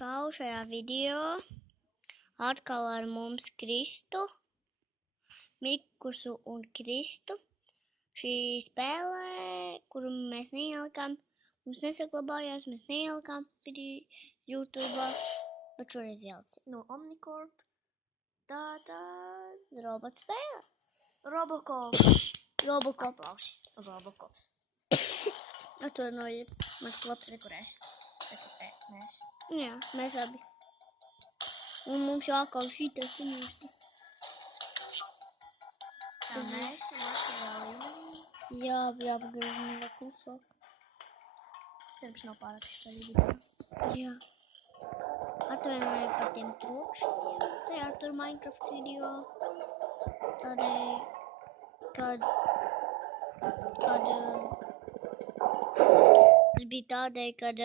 Čau, šajā video atkal ar mums Kristu, Mikusu un Kristu. Šī spēlē, kuru mēs neielikām, mums nesaglabājās, mēs neielikām YouTube, bet šoreiz ieliksim. No Omnicorp. Tātad Robots spēle. Robocops. Robocops. Robocops. Atvainojiet, man klops. Rekurēs. Mēs. Jā, mēs abi. Un mums jākauj šitas piņūsti. Tā mēs esam atkal līmenī. Jā, jāpagriežam vēl klusāk. Cerams nav pārāk šitā video. Jā. Atvainojiet par tiem trokšņiem. Tajā tur Minecraft video. Tādēļ, kad tas bija tādēļ, kad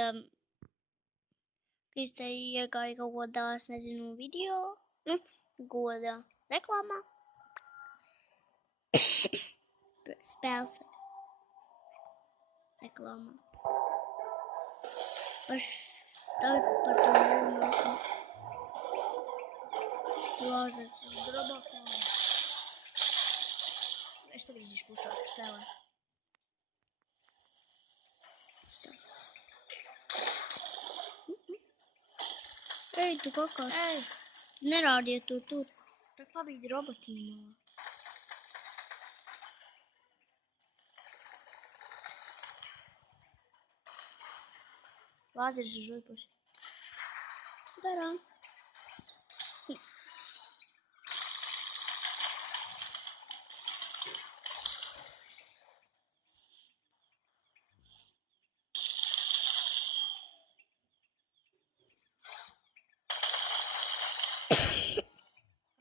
Kristē iegāja kaut ko tās, nezinu, video. Goda reklāmā. Spēles reklāmā. Tagad par to runāsim. Lāzets uz Robocops. Es pagriezīšu klusāk spēlē. Ej, tu kakās. Ej! Nerādiet to tur. Tā pabīdi robotīnu. Lāzeris uz žuļpusi. Darām.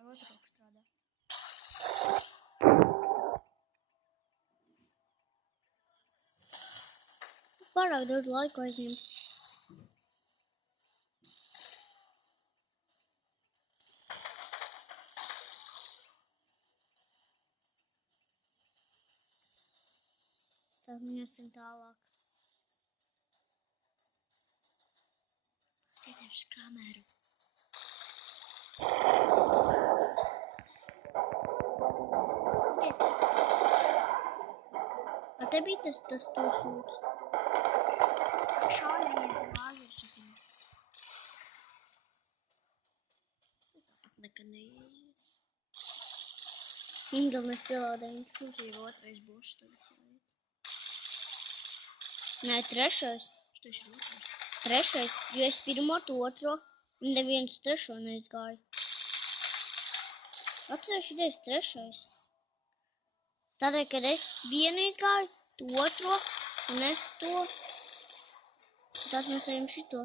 Ar otru roku strādā. Pārāk daudz laiku aizņem. Tā minēsim tālāk. Paskatieties uz kameru. A te bija tas to sūds. Šādi viņiem te lāzeris šitiem. Tāpat nekad neizies. Un tad mēs pielādējam. Mums jau otrais boss tagad jāiet. Nē, trešais. Šitais ir otrais. Trešais, jo es pirmo, tu otro, un neviens trešo neizgāju. Atceries, šitais trešais. Tādēļ, kad es vienu izgāju, tu otro, un es to, tad mēs ejam šito.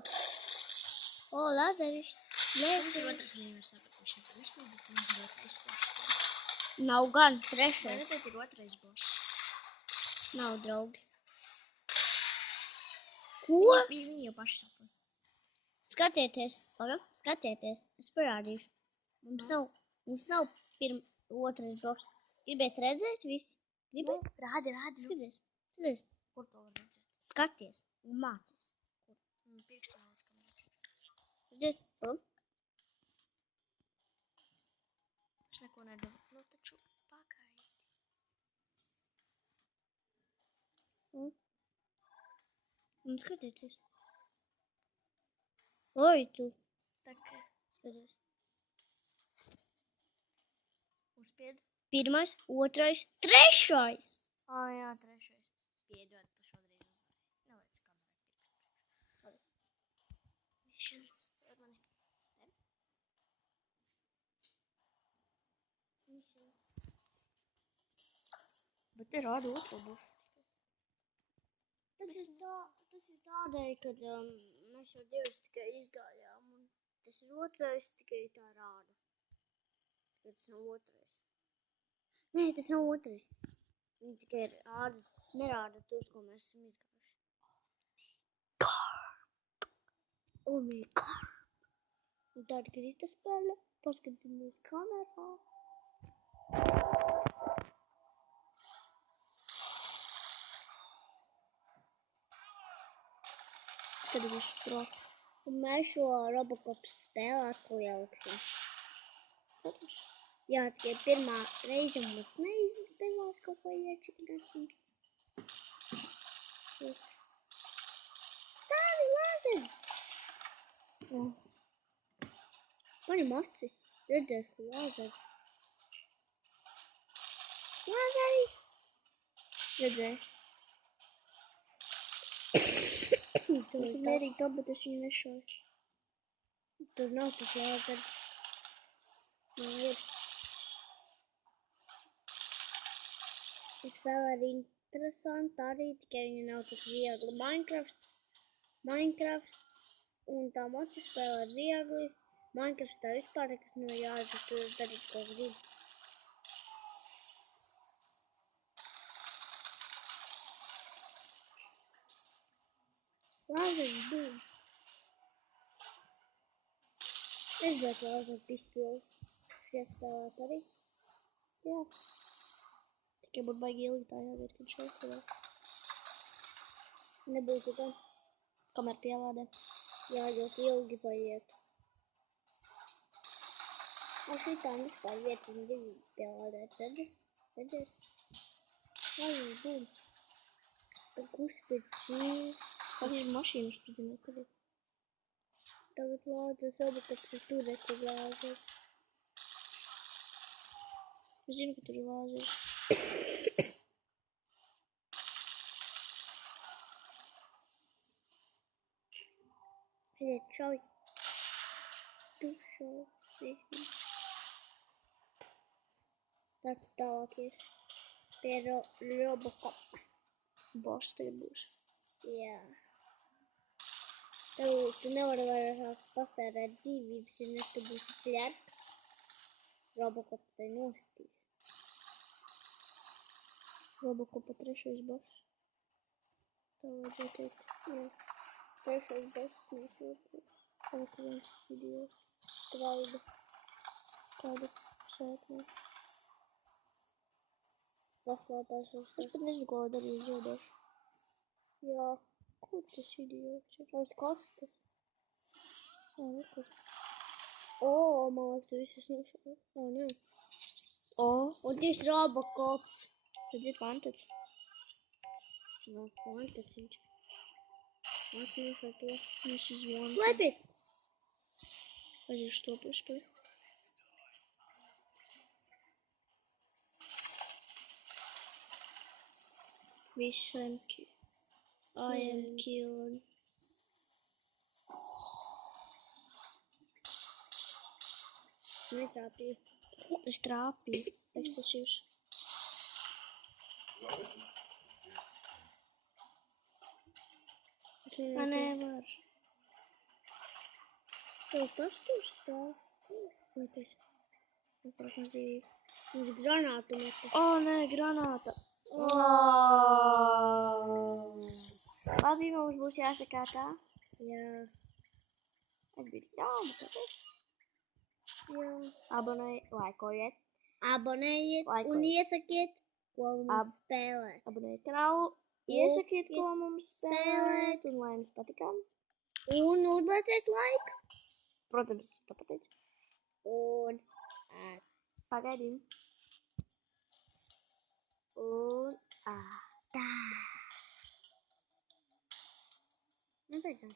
O, Lazaris. Mums ir otrais, nevienmēr sapratuši, šeit nespēlēt, mums ir otrais boss. Nav gan Nē, trešais. nu tad ir otrais boss. Nav, draugi. Ko? Viņi jau paši saprot. Skatieties, skatieties, es parādīšu. Mums nav otrais boss. Gribiet redzēt visi? Gribiet? Rādi. Skaties. Kur to var redzēt? Skaties un mācies. Pirkstu naudas kamerā. Redziet? Tas neko nedara. Nu taču pagaidi. Un skatieties. Oi, tu. Tā kā Skaties. uzspied. Pirmais, otrais, trešais. Jā, trešais. Piedod, tu šodreiz uzvarēji. Neliec kamerā pirkstu. Missions. Dod mani. Missions. Bet te rāda otro bosu. Tas ir tādēļ, kad mēs jau divas tikai izgājām. Un tas ir otrais, tikai tā rāda. Tas nav otrais. Nē, tas nav otrais. Viņi tikai rāda, nerāda tos, ko mēs esam izgājuši. Omnicorp. Un tāda Krista spēle. Paskatīties kamerā. Skatīties pro. Un mēs šo Robocop spēli atkal ieliksim. Protams. Jā, tikai pirmā reize mums neizdevās kaut ko iečiknēt. Stāvi, lāzeri! Paņem aci. Redzēs, ka lāzeri. Lāzeri! Redzēju. Tas ir mierīgi top, bet es viņu nešauju. Tur nav tas lāzeris. Ir. Tas spēlē arī interesanti, arī tikai viņa nav tik viegli. Minecrafts un tā moca spēlē viegli. Minecraftā vispār nekas nav jādara, tur darīt ko grib. Lāzeris būs. Es gribētu lāzeru pistoli. Šiet spēlēt arī. Jā. Tikai būtu baigi ilgi tā jādiet, kad šeit vēl. Nebūtu gan. Kamēr pielādē. Jā, ļoti ilgi paiet. Šitā vispār vietas un divi pielādēt. Redzēt? Ai, būm. Tad uzspirķī. Tad ir mašīnu uzspridzināt, kad ir. Tagad lāzers Robocops ir tur, kur lāzers. Es zinu, ka tur ir lāzers. Aiziet, šauj. Tu šauj. Visi. Tāds tālāk ir. Pie Robocopa. Boss tagad būs. Jā. Tu nevari vairāk pastērēt dzīvības, ja ne tu būsi pļert. Robocops te nostīs. Robocopa trešais boss. Tā vajadzēja teikt. Jā. Trešais boss nosūtīt. Tagad viens video. Straida. Kādu sētni. Paslēpās uz Es tas. pat nezinu, ko darīju zodošu. Jā. Kur tas idiots ir? Uz kastes. Jā, nekur. Man liekas, tu visas nošauj. Nē. Un tieši Robocops. Tad ir vantats. Nav vantats viņš. Viņš nošauj to. Viņš izvantas. Slēpies! Aizies to pusi. Viss I am killed. Netrāpīju. Es trāpīju. Eksplosīvs. Nevar. Tev tas tur stāv? Slēpies. Protams, dzīvība. Viņš granātu meta. Nē, granāta. Labi, mums būs jāsakā tā. Jā. Es biju tālu, kāpēc? Jā. Laikojiet. Abonējiet Laikojiet. un iesakiet, ko mums spēlēt. Abonējiet kanālu. Iesakiet, ko mums spēlēt. Un lai jums patikām. Un uzlieciet laiku. Protams, to pateicu. Un Pagaidīm. Un tā. Nebeidzam.